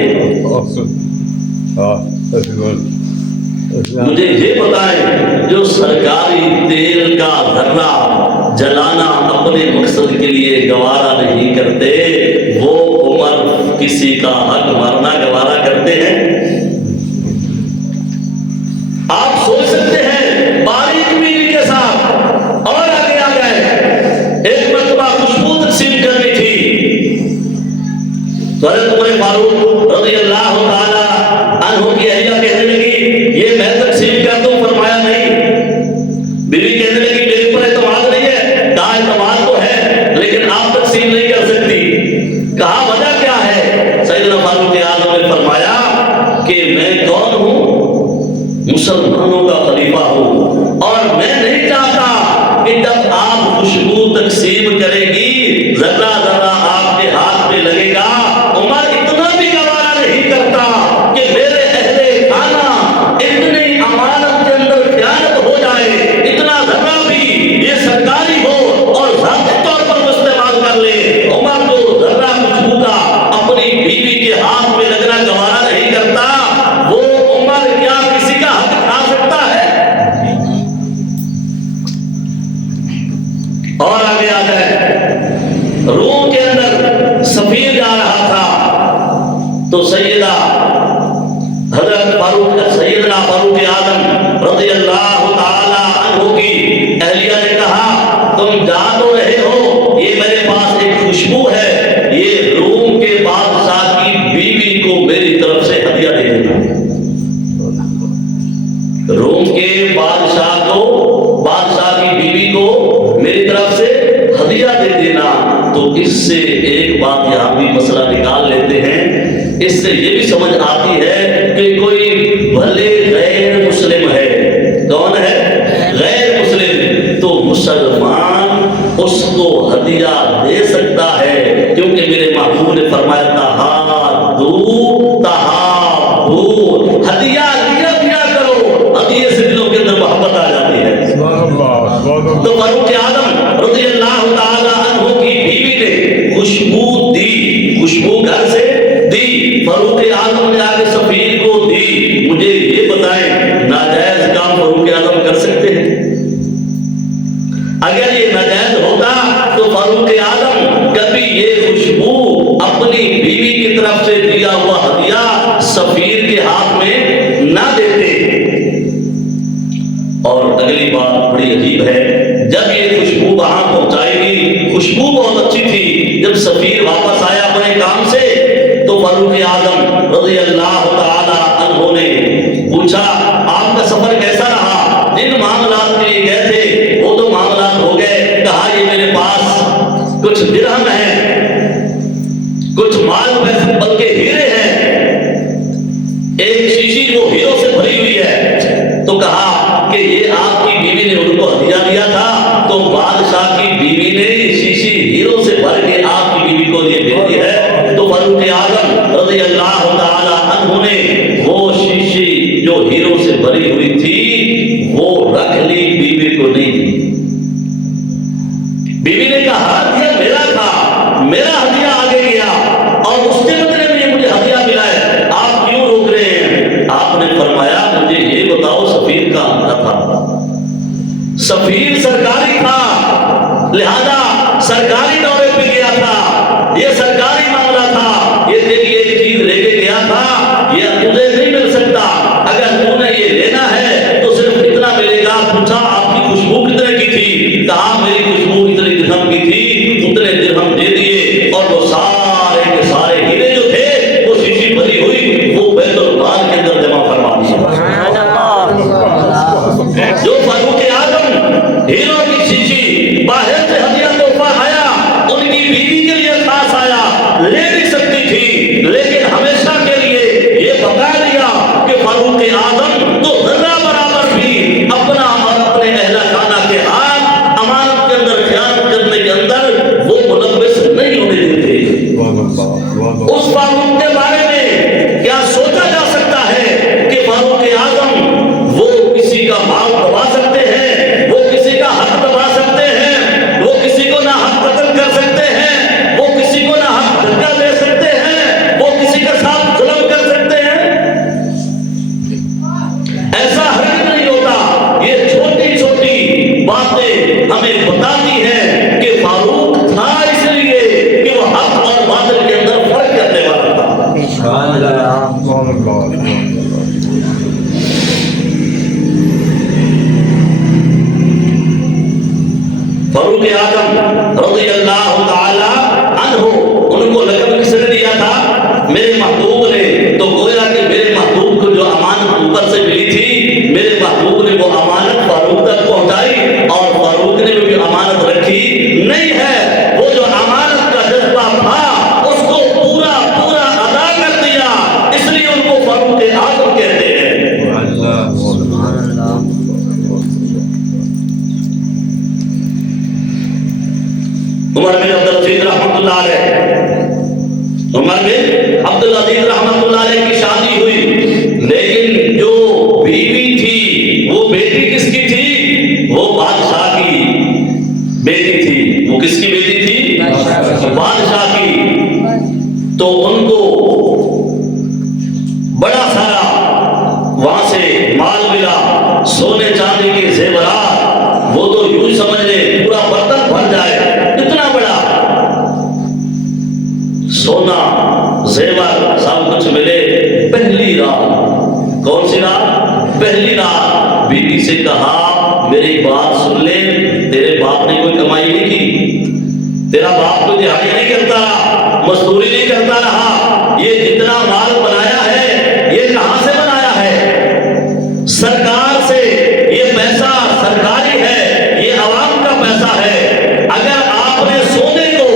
مجھے یہ بتائیں جو سرکاری تیل کا ذرہ جلانا اپنے مقصد کے لیے گوارا نہیں کرتے، وہ عمر کسی کا حق مارنا گوارا کرتے ہیں؟ آپ سوچ سکتے ہیں باریک بینی کے ساتھ اور آگے آ گئے۔ ایک مرتبہ خوشبو تقسیم کرنی تھی تو حضرت عمر فاروق رضی اللہ تعالی عنہ کی اہلیہ کہنے لگی یہ میں تقسیم کر دوں؟ فرمایا نہیں۔ بیوی کہنے لگی میرے پر اعتماد نہیں ہے۔ کہا اعتماد تو ہے لیکن آپ تقسیم نہیں کر سکتی۔ کہا وجہ کیا ہے؟ سیدنا فاروق اعظم نے فرمایا کہ میں کون ہوں؟ مسلمانوں کا خلیفہ ہوں، اور میں نہیں چاہتا کہ جب آپ خوشبو تقسیم کرے گی ذرہ ذرہ آپ کے ہاتھ میں لگے گا۔ عمر اتنا بھی گوارا نہیں کرتا کہ میرے اہل خانہ اتنی امانت کے اندر خیانت ہو جائے، اتنا ذرہ بھی یہ سرکاری ہو اور ذاتی طور پر استعمال کر لے۔ عمر کو ذرہ خوشبو کا اپنی بیوی کے ہاتھ میں لگنا گوارا نہیں کرتا۔ وہ عمر کیا کسی کا حق کھا سکتا ہے؟ اور آگے آ جائے، روم کے تو اس سے ایک بات یہاں بھی مسئلہ نکال لیتے ہیں، اس سے یہ بھی سمجھ آتی ہے کہ کوئی بھلے غیر مسلم ہے، کون ہے؟ غیر مسلم، تو مسلمان اس کو ہدیہ دے سکتا ہے، کیونکہ میرے محبوب نے فرمایا تہادو تہابو، ہدیہ دیا کرو، ہدیے سے دلوں کے اندر محبت آ جاتی ہے۔ تو فاروق اعظم رضی اللہ تعالی عنہ کی بیوی نے خوشبو دی، خوشبو گھر سے دی، فاروق اعظم نے آگے سفیر کو دی۔ مجھے یہ بتائیں ناجائز کام فاروق اعظم کر سکتے ہیں؟ اگر یہ ناجائز ہوتا تو فاروق اعظم کبھی یہ خوشبو اپنی بیوی کی طرف سے دیا ہوا ہدیہ سفیر کے ہاتھ میں نہ دیتے۔ اور اگلی بات بڑی عجیب ہے، جب یہ خوشبو وہاں پہنچائی گئی، خوشبو بہت اچھی تھی، جب سفیر واپس آیا اپنے کام سے تو فاروق اعظم رضی اللہ تعالی عنہ نے پوچھا آپ کا سفر کیسا رہا؟ جن معاملات کے لیے گئے تھے وہ تو معاملات ہو گئے، کہا یہ میرے پاس کچھ درہم ہیں، کچھ مال بلکہ ہیرے ہیں، ایک شیشی وہ ہیروں سے بھری ہوئی ہے، تو کہا کہ یہ آپ کی بیوی نے ان کو ہدیہ دیا تھا، تو بادشاہ کی بیوی نے یہ شیشی ہیروں سے بھر کے آپ کی بیوی کو یہ بھیجی ہے۔ تو فاروق اعظم رضی اللہ تعالی عنہ نے وہ شیشی جو ہیروں سے بھری ہوئی تھی وہ رکھ لی، بیوی کو نہیں دی۔ بیوی نے کہا ہدیہ میرا تھا، میرا ہدیہ آگے گیا اور اس کے بدلے میں مجھے ہدیہ ملا ہے، آپ کیوں روک رہے ہیں؟ آپ نے فرمایا مجھے یہ بتاؤ سفیر کا عہدہ تھا، سفیر سرکاری تھا، لہذا سرکاری دورے پہ گیا تھا، یہ سرکاری معاملہ تھا، یہ تیری ایک چیز لے کے گیا تھا، یہ تجھے نہیں مل سکتا، اگر تو نے یہ لینا ہے تو صرف اتنا ملے گا۔ پوچھا آپ کی خوشبو کتنے کی تھی؟ کہا میری خوشبو اتنے درہم کی تھی، اتنے درہم دے دیے، اور وہ سارے کے سارے ہیرے جو تھے وہ شیشی بھری ہوئی وہ بیت المال کے اندر جمع فرما دی۔ جو فاروق اعظم ہیروں کی شیشی باہر سے ہدیہ تحفہ آیا، ان کی بیوی کے لیے خاص آیا، لے نہیں سکتی تھی، لیکن ہمیشہ کے لیے یہ بتا دیا کہ فاروق اعظم تو ذرہ برابر بھی اپنا اور اپنے اہل خانہ کے ہاتھ امانت کے اندر خیانت کرنے کے اندر وہ ملوث نہیں ہونے دیتے۔ اس فاروق کے بارے میں کیا سوچا جا سکتا ہے کہ فاروق اعظم وہ کسی کا مال دبا سکتے ہیں، وہ کسی کا حق دبا سکتے ہیں، وہ کسی کو نہ حق قتل کر سکتے ہیں، وہ کسی کو نہ حق دھکا دے سکتے ہیں، وہ کسی کے ساتھ ظلم کر سکتے ہیں؟ ایسا ہرگز نہیں ہوتا۔ یہ چھوٹی چھوٹی باتیں ہمیں بتاتی ہیں کہ فاروق تھا اس لیے کہ وہ حق اور باطل کے اندر فرق کرنے والا تھا۔ فاروق اعظم رضی اللہ تعالی عنہ، ان کو لقب کس نے دیا تھا؟ میرے محبوب نے۔ تو گویا کہ میرے محبوب کو جو امانت اوپر سے ملی تھی، میرے محبوب نے وہ امانت فاروق تک پہنچائی، اور فاروق نے بھی امانت رکھی نہیں ہے، وہ جو امانت کا جذبہ تھا اس کو پورا پورا ادا کر دیا، اس لیے ان کو فاروق اعظم کہتے ہیں۔ عمر بن عبدالعزیز رحمۃ اللہ علیہ، عمر بن عبدالعزیز رحمۃ اللہ علیہ کی شادی ہوئی، لیکن جو بیوی تھی وہ بیٹی کس کی تھی؟ وہ بادشاہ کی بیٹی تھی۔ وہ کس کی بیٹی تھی؟ بادشاہ کی۔ تو ان کو بڑا سارا وہاں سے مال ملا، سونے چاندی کے زیورات، وہ تو یوں سمجھ لے پورا برتن بھر جائے، اتنا بڑا سونا زیور سب کچھ ملے۔ پہلی رات، کون سی رات؟ پہلی رات بیوی سے کہا میری بات سن لے، تیرے باپ نے کوئی کمائی نہیں کی، تیرا باپ کوئی دہاڑی نہیں کرتا رہا، مزدوری نہیں کرتا رہا، یہ جتنا مال بنایا ہے یہ کہاں سے بنایا ہے؟ سرکار سے۔ یہ پیسہ سرکاری ہے، یہ عوام کا پیسہ ہے۔ اگر آپ نے سونے کو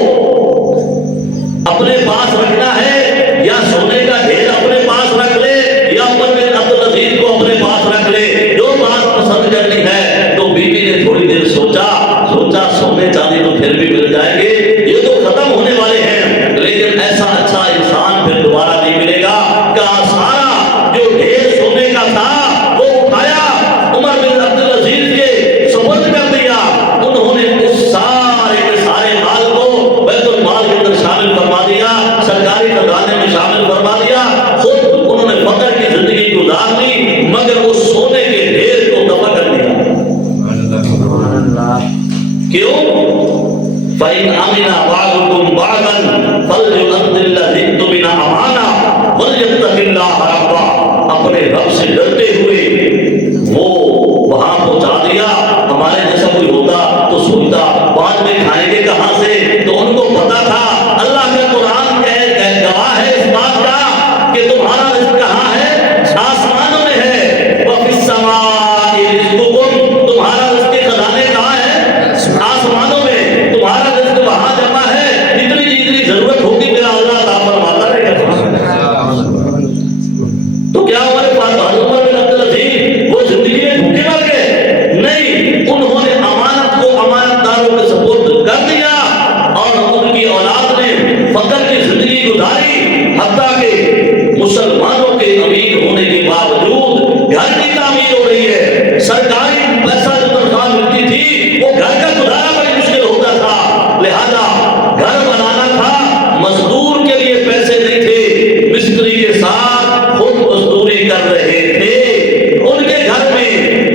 فقر کی زندگی گزاری، حتیٰ کہ مسلمانوں کے امیر ہونے کے باوجود گھر کی تعمیر ہو رہی ہے، سرکاری پیسہ جو تنخواہ ملتی تھی وہ گھر کا گزارا بڑی مشکل ہوتا تھا، لہذا گھر بنانا تھا، مزدور کے لیے پیسے نہیں تھے، مستری کے ساتھ خود مزدوری کر رہے تھے۔ ان کے گھر میں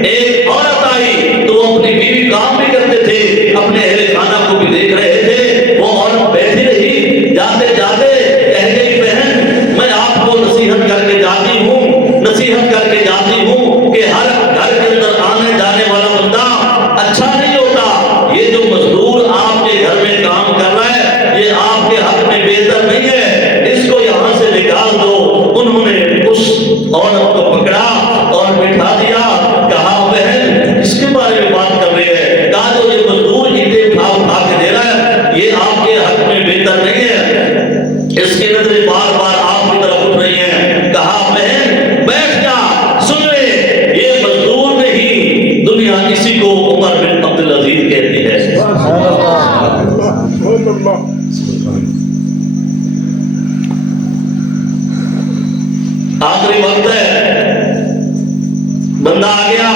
ایک عورت آئی تو وہ اپنی بیوی کام بھی کرتے تھے، اپنے اہل خانہ کو بھی دیکھ رہے تھے، وہ عورت بیٹھی رہی، جاتے جاتے کہہ گئی بہن میں آپ کو نصیحت کر کے جاتی ہوں، نصیحت کر کے جاتی ہوں کہ ہر گھر کے اندر آنے جانے والا بندہ اچھا نہیں ہوتا، یہ جو مزدور آپ کے گھر میں کام کر رہا ہے یہ آپ کے حق میں بہتر نہیں ہے، اس کو یہاں سے نکال دو۔ انہوں نے اس عورت کو پکڑا اور بٹھا دیا، کہا بہن اس کے بارے میں بات کر رہے ہیں، کہا جو یہ مزدور اینٹیں اٹھا کے دے رہا ہے یہ آپ کے حق میں بہتر نہیں ہے، اس کی نظریں بار بار آپ کی طرف اٹھ رہی ہیں، کہا بہن بیٹھ جا، سن لے، یہ مزدور نہیں، دنیا اسی کو عمر بن عبدالعزیز کہتی ہے۔ آخری وقت ہے، بندہ آ گیا،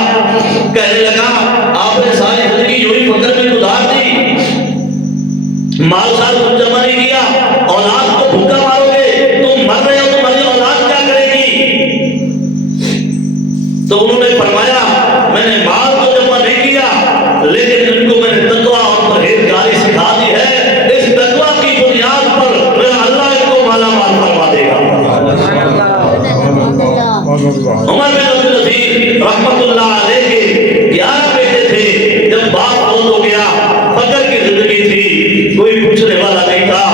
کہنے لگا آپ نے ساری زندگی یوں ہی فقر میں گزار دی، مال سال کچھ جمع نہیں کیا، اولاد کو بھوکا مارو گے، تم مر رہے ہو، تمہاری اولاد کیا کرے گی؟ تو انہوں نے فرمایا میں نے مال تو جمع نہیں کیا لیکن ان کو میں نے تقویٰ اور پرہیزگاری سکھا دی ہے، اس تقویٰ کی بنیاد پر میرا اللہ ان کو مالا مال فرما دے گا۔ عمر بن عبدالعزیز رحمت اللہ علیہ کے 11 بیٹے تھے، جب باپ فوت ہو گیا، فقر کی زندگی تھی، کوئی پوچھنے والا نہیں تھا،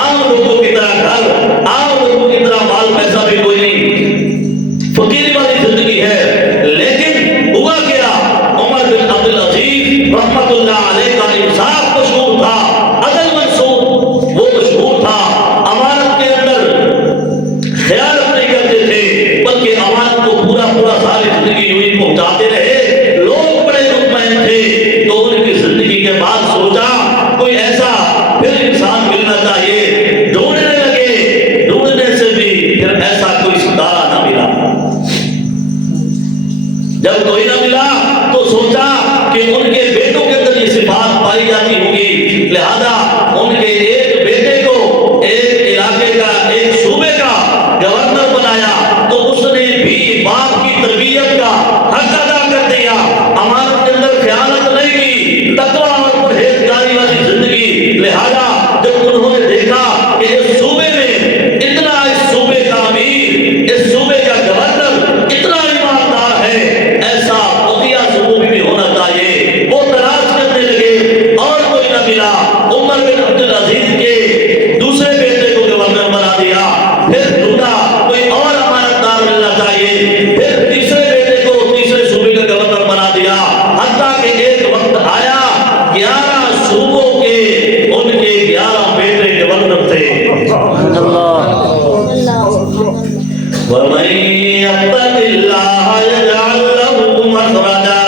عام لوگوں کی طرح گھر، عام لوگوں کی طرح مال پیسہ بھی کوئی نہیں، فقیری والی زندگی ہے، لیکن ہوا کیا، عمر بن عبدالعزیز رحمت اللہ علیہ کا انصاف مشہور تھا، عدل منصور وہ مشہور تھا، امانت کے اندر خیانت نہیں کرتے تھے، بلکہ امانت کو پورا ساری زندگی یوں ہی پہنچاتے رہے، لوگ بڑے مطمئن تھے، تو ان کی زندگی کے بعد سوچا کوئی ایسا پھر انسان ملنا چاہیے، ڈھونڈنے لگے، ڈھونڈنے سے بھی پھر ایسا کوئی ستارہ نہ ملا، جب کوئی نہ ملا تو سوچا کہ ان کے بیٹوں کے اندر یہ صفات پائی جاتی ہوگی، لہذا ان کے ایک بیٹے کو ایک علاقے کا ایک صوبے کا گورنر بنایا، تو اس نے بھی باپ کی تربیت کا حق ادا کر دیا، امانت کے اندر خیانت نہیں کی، تقویٰ اور پرہیزگاری والی زندگی، لہذا جب انہوں نے دیکھا کہ اس صوبے میں اتنا، اس صوبے کا امیر، اس صوبے کا گورنر اتنا ایماندار ہے، ایسا عطیہ صوبے بھی ہونا چاہیے، وہ تلاش کرنے لگے اور کوئی نہ ملا، عمر بن عبدالعزیز کے دوسرے بیٹے کو گورنر بنا دیا، پھر ڈھونڈا کوئی اور امانتدار ملنا چاہیے، پھر تیسرے بیٹے کو تیسرے صوبے کا گورنر بنا دیا، حتیٰ کہ ایک وقت آیا 11 صوبوں کے ان کے 11 بیٹے گورنر تھے۔ وَمَن يَتَّقِ اللَّهَ يَجْعَل لَّهُ مَخْرَجًا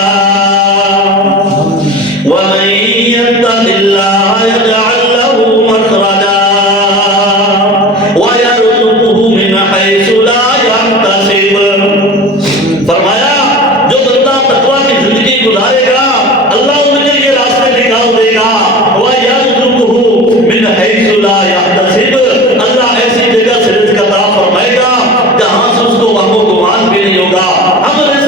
وَمَن يَتَّقِ اللَّهَ يَجْعَل لَّهُ مَخْرَجًا وَيَرْزُقْهُ مِنْ حَيْثُ لَا يَحْتَسِبُ۔ فرمایا جو بندہ تقویٰ کی زندگی گزارے گا اللہ ان کے لیے راستے نکال دے گا، وَيَرْزُقْهُ مِنْ حَيْثُ لَا يَحْتَسِبُ، اللہ ایسی جگہ سے رزق عطا فرمائے گا جہاں سے اس کو وہم و گمان بھی نہیں ہوگا، ہم رزق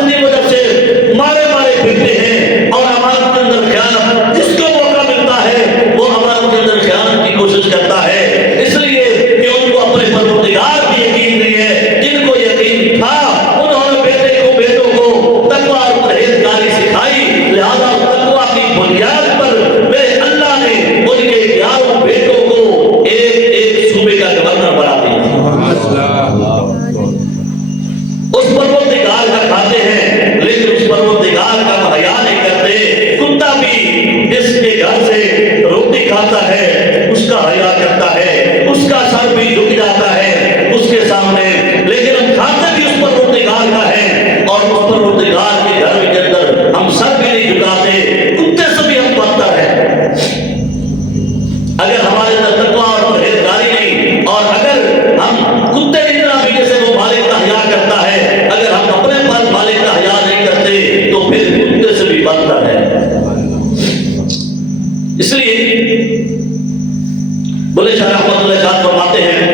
بولے شاہ رحمت اللہ شاہ فرماتے ہیں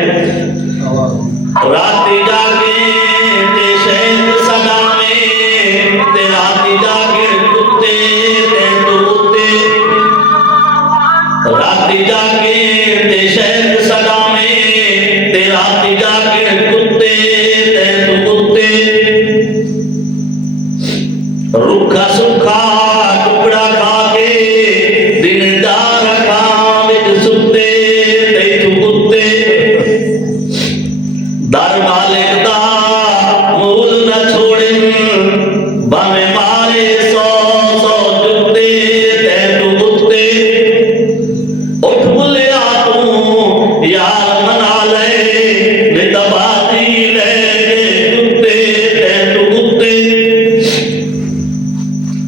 رات جاگے تے شہد سدا میں تے رات جاگے کتے تے کتے رات جاگے تے شہد سدا میں تے رات جاگے کتے تے کتے رکھا سکھا ٹکڑا کھا کے دن دار کھا وچ ستے تے کتے در مالک دا مول نہ چھوڑن باویں مارے سو سو جتے تے کتے اٹھ بلیا تو یار منا لے نہ تباہی لے کتے تے کتے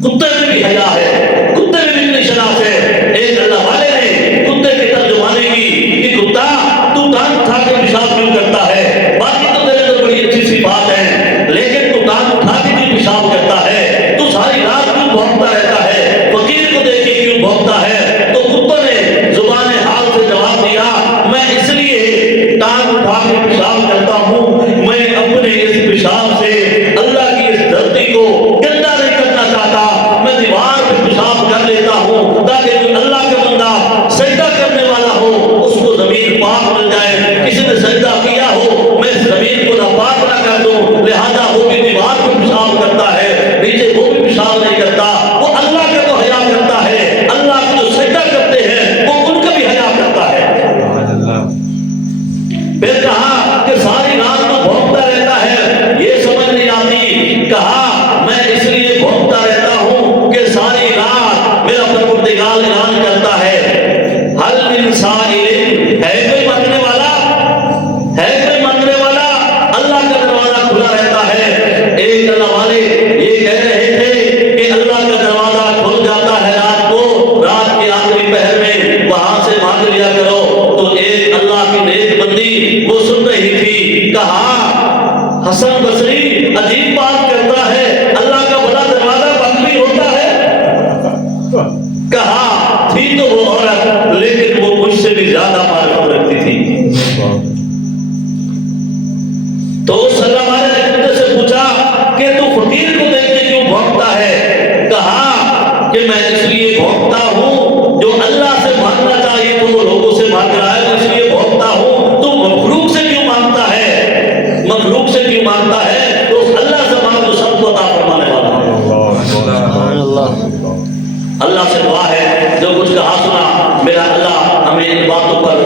کتے میں بھی حیا ہے، کتے میں بھی اتنی شناخت ہے۔ ایک اللہ والے نے کتے کے ترجمانے کی کہ کتا تو ٹانگ اٹھا کے پیشاب کیوں کرتا ہے؟ باقی تو تیرے اندر بڑی اچھی سی بات ہے، لیکن تو ٹانگ اٹھا کے کیوں پیشاب کرتا ہے؟ تو ساری رات کیوں بھونکتا رہتا ہے؟ فقیر کو دیکھ کے کیوں بھونکتا ہے؟ تو کتے نے زبان حال سے جواب دیا میں اس لیے ٹانگ اٹھا کے پیشاب کرتا ہوں، میں اپنے اس پیشاب سے اللہ کی اس دھرتی کو گندا نہیں کرنا چاہتا، میں دیوار پہ پیشاب کر لیتا ہوں تاکہ جو اللہ کا بندہ سجدہ کرنے والا ہو اس کو زمین پاک مل جائے، کسی نے سجدہ کیا ہو میں زمین کو ناپاک نہ کر دوں، لہذا وہ بھی دیوار پہ پیشاب کرتا ہے، نیچے وہ بھی پیشاب نہیں کرتا، وہ اللہ کا تو حیا کرتا ہے، اللہ کو جو سجدہ کرتے ہیں وہ ان کا بھی حیا کرتا ہے۔ پھر کہا کہ ساری رات تو بھونکتا رہتا ہے، یہ سمجھ نہیں آتی، کہا میں اس لیے بھونکتا رہتا ہوں کہ ساری رات میرا پروردگار اعلان کرتا ہے حل من سائل، ہے کوئی مانگنے والا، ہے کوئی مانگنے والا، اللہ کا دروازہ کھلا رہتا ہے۔ ایک اللہ والے یہ کہہ رہے تھے کہ اللہ کا دروازہ کھل جاتا ہے رات کو، رات کے آخری پہر میں وہاں سے مانگ لیا کرو۔ تو ایک اللہ کی نیک بندی وہ سن رہی تھی، کہا حسن بصری عجیب بات کرتا ہے، اللہ کا بڑا دروازہ بند بھی ہوتا ہے؟ کہا تھی تو وہ عورت لیکن وہ مجھ سے بھی زیادہ معرفت رکھتی تھی۔ تو اس اللہ والے نے کتے سے پوچھا کہ تو فقیر کو دیکھ کے کیوں بھونکتا ہے؟ کہا کہ میں اس لیے بھونکتا ہوں جو اللہ سے مانگنا چاہیے تو وہ لوگوں سے مانگ رہا ہے، اس لیے بھونکتا ہوں۔ تو مخلوق سے کیوں مانگتا ہے؟ مخلوق سے کیوں مانگتا ہے؟ تو اس اللہ سے مانگ جو سب کو عطا فرمانے والا ہے۔ سبحان اللہ اللہ سے دعا ہے جو کچھ کہا سنا میرا اللہ ہمیں ان باتوں پر